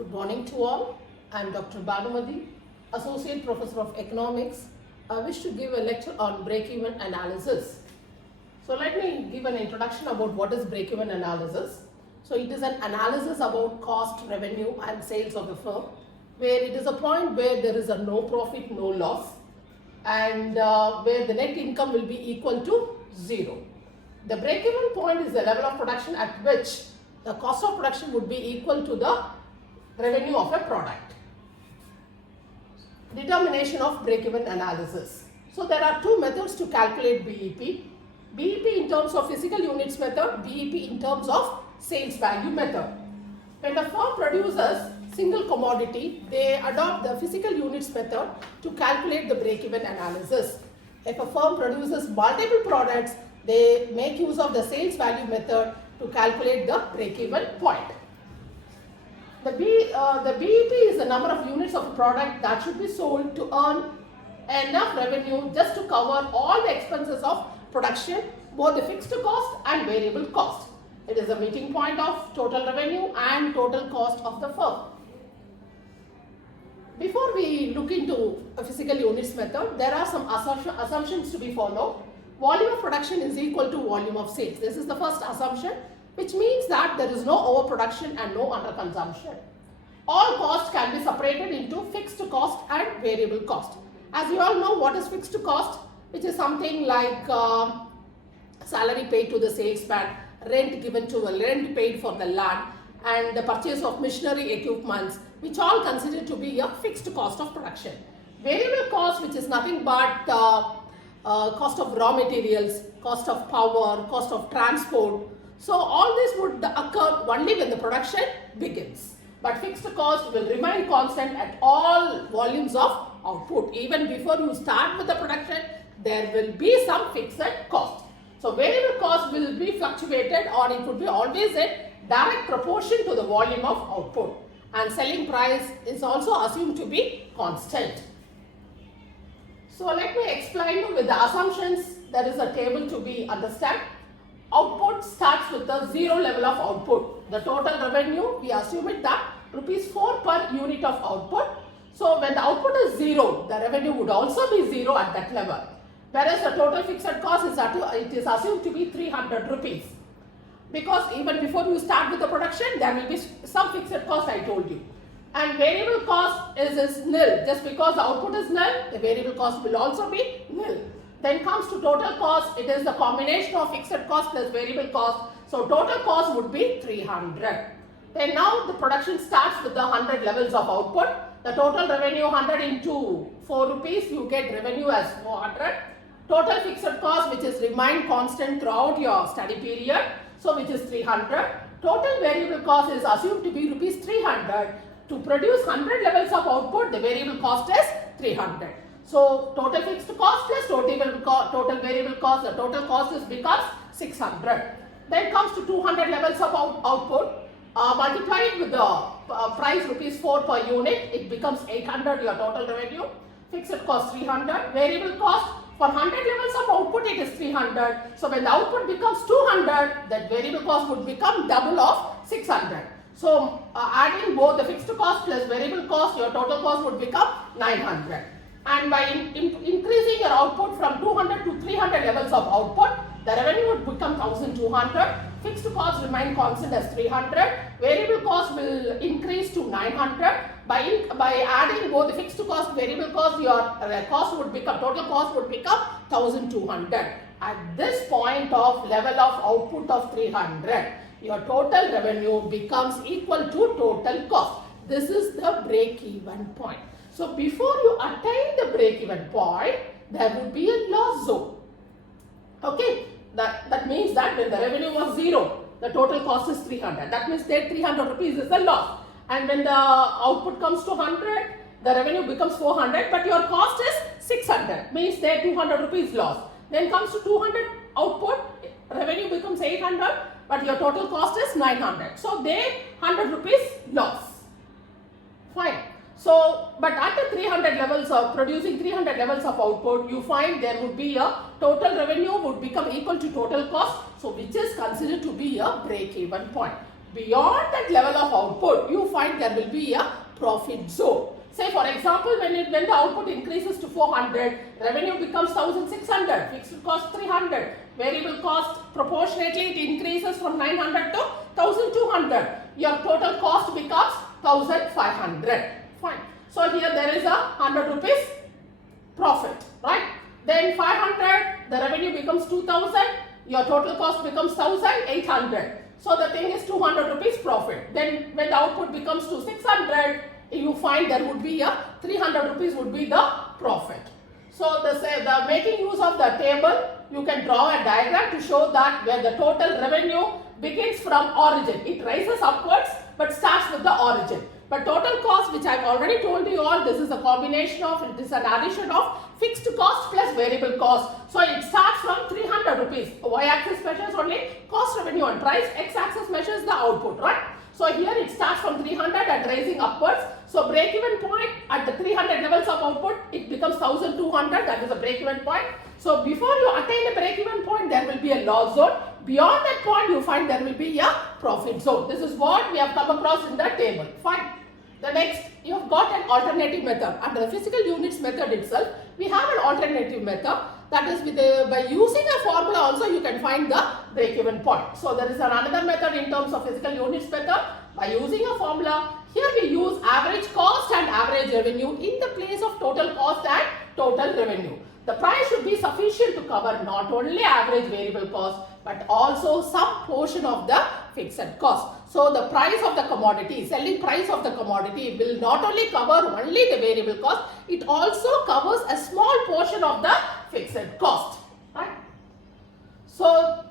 Good morning to all. I am Dr.R.Banumathy, Associate Professor of Economics. I wish to give a lecture on break-even analysis. So let me give an introduction about what is break-even analysis. So it is an analysis about cost, revenue and sales of a firm, where it is a point where there is a no profit, no loss, and where the net income will be equal to zero. The break-even point is the level of production at which the cost of production would be equal to the revenue of a product. Determination of break-even analysis. So there are two methods to calculate BEP. BEP in terms of physical units method, BEP in terms of sales value method. When a firm produces single commodity, they adopt the physical units method to calculate the break-even analysis. If a firm produces multiple products, they make use of the sales value method to calculate the break-even point. The BEP is the number of units of a product that should be sold to earn enough revenue just to cover all the expenses of production, both the fixed cost and variable cost. It is the meeting point of total revenue and total cost of the firm. Before we look into a physical units method, there are some assumptions to be followed. Volume of production is equal to volume of sales. This is the first assumption, which means that there is no overproduction and no underconsumption. All costs can be separated into fixed cost and variable cost. As you all know, what is fixed cost? Which is something like salary paid to the salesman, rent paid for the land, and the purchase of machinery equipments, which all considered to be a fixed cost of production. Variable cost, which is nothing but cost of raw materials, cost of power, cost of transport. So all this would occur only when the production begins. But fixed cost will remain constant at all volumes of output. Even before you start with the production, there will be some fixed cost. So variable cost will be fluctuated, or it would be always in direct proportion to the volume of output. And selling price is also assumed to be constant. So let me explain with the assumptions. There is a table to be understood. Output starts with the zero level of output. The total revenue, we assume it that ₹4 per unit of output. So when the output is zero, the revenue would also be zero at that level. Whereas the total fixed cost is assumed to be 300 rupees. Because even before you start with the production, there will be some fixed cost, I told you. And variable cost is nil. Just because the output is nil, the variable cost will also be nil. Then comes to total cost. It is the combination of fixed cost plus variable cost. So total cost would be 300. Then now the production starts with the 100 levels of output. The total revenue 100 into 4 rupees, you get revenue as 400. Total fixed cost, which is remain constant throughout your study period, so which is 300. Total variable cost is assumed to be ₹300. To produce 100 levels of output, the variable cost is 300. So total fixed cost plus total variable cost, the total cost becomes 600. Then comes to 200 levels of output. Multiply it with the price ₹4 per unit, it becomes 800 your total revenue. Fixed cost 300. Variable cost for 100 levels of output, it is 300. So when the output becomes 200, that variable cost would become double of 600. So adding both the fixed cost plus variable cost, your total cost would become 900. And by increasing your output from 200 to 300 levels of output, the revenue would become 1200. Fixed cost remain constant as 300. Variable cost will increase to 900. By adding both the fixed cost, variable cost, your total cost would become 1200. At this point of level of output of 300, your total revenue becomes equal to total cost. This is the break-even point. So before you attain the break-even point, there would be a loss zone. Okay, that means that when the revenue was zero, the total cost is 300. That means that 300 rupees is the loss. And when the output comes to 100, the revenue becomes 400, but your cost is 600. Means there 200 rupees loss. Then comes to 200 output, revenue becomes 800, but your total cost is 900. So there 100 rupees loss. Fine. So, but at the 300 levels of producing 300 levels of output, you find there would be a total revenue would become equal to total cost. So, which is considered to be a break-even point. beyond that level of output, you find there will be a profit zone. Say for example, when the output increases to 400, revenue becomes 1600, fixed cost 300, variable cost proportionately it increases from 900 to 1200. Your total cost becomes 1500. Fine. So here there is a 100 rupees profit, right? Then 500, the revenue becomes 2000, your total cost becomes 1800. So the thing is 200 rupees profit. Then when the output becomes to 600, you find there would be a 300 rupees would be the profit. So the making use of the table, you can draw a diagram to show that where the total revenue begins from origin. It rises upwards but starts with the origin. But total cost, which I have already told you all, this is a combination of, it is an addition of fixed cost plus variable cost. So it starts from 300 rupees. Y-axis measures only cost, revenue and price. X-axis measures the output, right? So here it starts from 300 and rising upwards. So break-even point at the 300 levels of output, it becomes 1200. That is a break-even point. So before you attain a break-even point, there will be a loss zone. Beyond that point, you find there will be a profit zone. This is what we have come across in the table. Fine. The next, you have got an alternative method. Under the physical units method itself, we have an alternative method. That is, by using a formula also, you can find the break-even point. So there is another method in terms of physical units method. By using a formula, here we use average cost and average revenue in the place of total cost and total revenue. The price should be sufficient to cover not only average variable cost, but also some portion of the fixed cost. So the price of the commodity, selling price of the commodity will not only cover only the variable cost, it also covers a small portion of the fixed cost. Right? So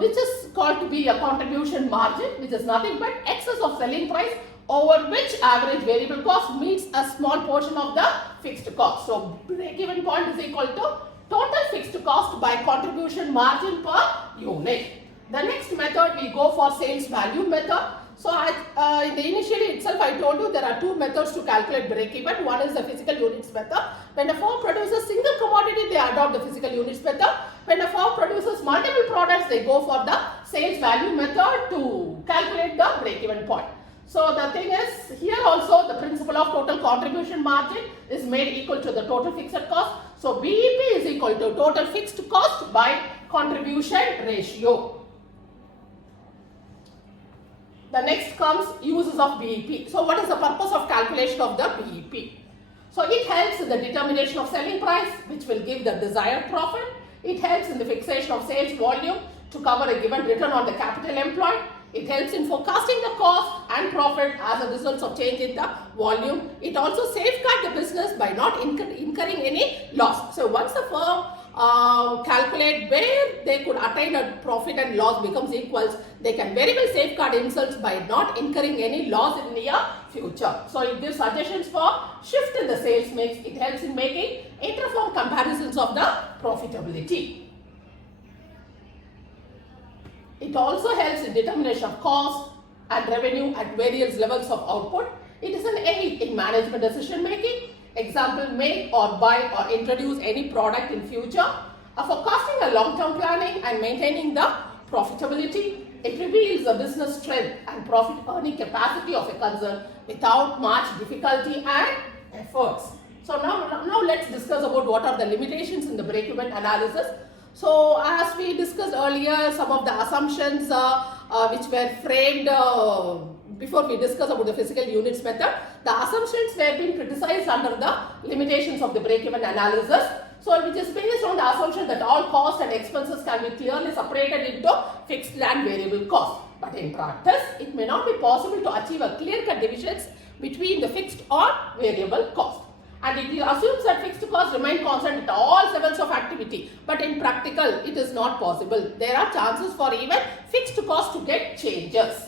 this is called to be a contribution margin, which is nothing but excess of selling price over which average variable cost meets a small portion of the fixed cost. So break-even point is equal to total fixed cost by contribution margin per unit. The next method we go for sales value method. So initially itself I told you there are two methods to calculate break-even. One is the physical units method. When a firm produces single commodity, they adopt the physical units method. When a firm produces multiple products, they go for the sales value method to calculate the break-even point. So the thing is, here also the principle of total contribution margin is made equal to the total fixed cost. So BEP is equal to total fixed cost by contribution ratio. The next comes uses of BEP. So what is the purpose of calculation of the BEP? So it helps in the determination of selling price, which will give the desired profit. It helps in the fixation of sales volume to cover a given return on the capital employed. It helps in forecasting the cost and profit as a result of change in the volume. It also safeguards the business by not incurring any loss. So once the firm calculate where they could attain a profit and loss becomes equals, they can very well safeguard themselves by not incurring any loss in the near future. So it gives suggestions for shift in the sales mix. It helps in making inter-firm comparisons of the profitability. It also helps in determination of cost and revenue at various levels of output. It is an aid in management decision making. Example, make or buy or introduce any product in future. Forecasting a long-term planning and maintaining the profitability. It reveals the business strength and profit earning capacity of a concern without much difficulty and efforts. So now let's discuss about what are the limitations in the break-even analysis. So as we discussed earlier, some of the assumptions which were framed before we discuss about the physical units method, the assumptions were being criticized under the limitations of the break-even analysis. So which is based on the assumption that all costs and expenses can be clearly separated into fixed and variable costs. But in practice, it may not be possible to achieve a clear-cut divisions between the fixed or variable cost. And it assumes that fixed costs remain constant at all levels of activity. But in practical, it is not possible. There are chances for even fixed costs to get changes.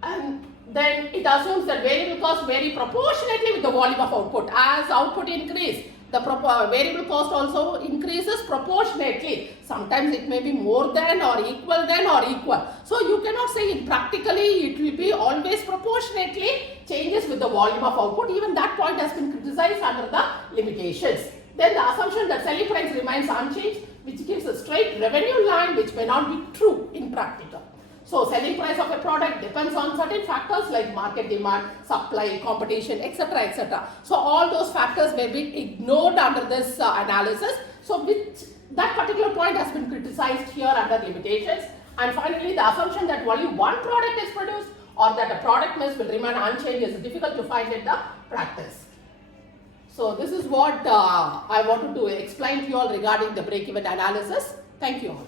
And then it assumes that variable costs vary proportionately with the volume of output. As output increases, the variable cost also increases proportionately. Sometimes it may be more than or equal. So you cannot say in practically it will be always proportionately changes with the volume of output. Even that point has been criticized under the limitations. Then the assumption that selling price remains unchanged, which gives a straight revenue line, which may not be true in practical. So selling price of a product depends on certain factors like market demand, supply, competition, etc., etc. So all those factors may be ignored under this analysis. So that particular point has been criticized here under limitations. And finally, the assumption that only one product is produced or that a product mix will remain unchanged is difficult to find in the practice. So this is what I wanted to explain to you all regarding the break-even analysis. Thank you all.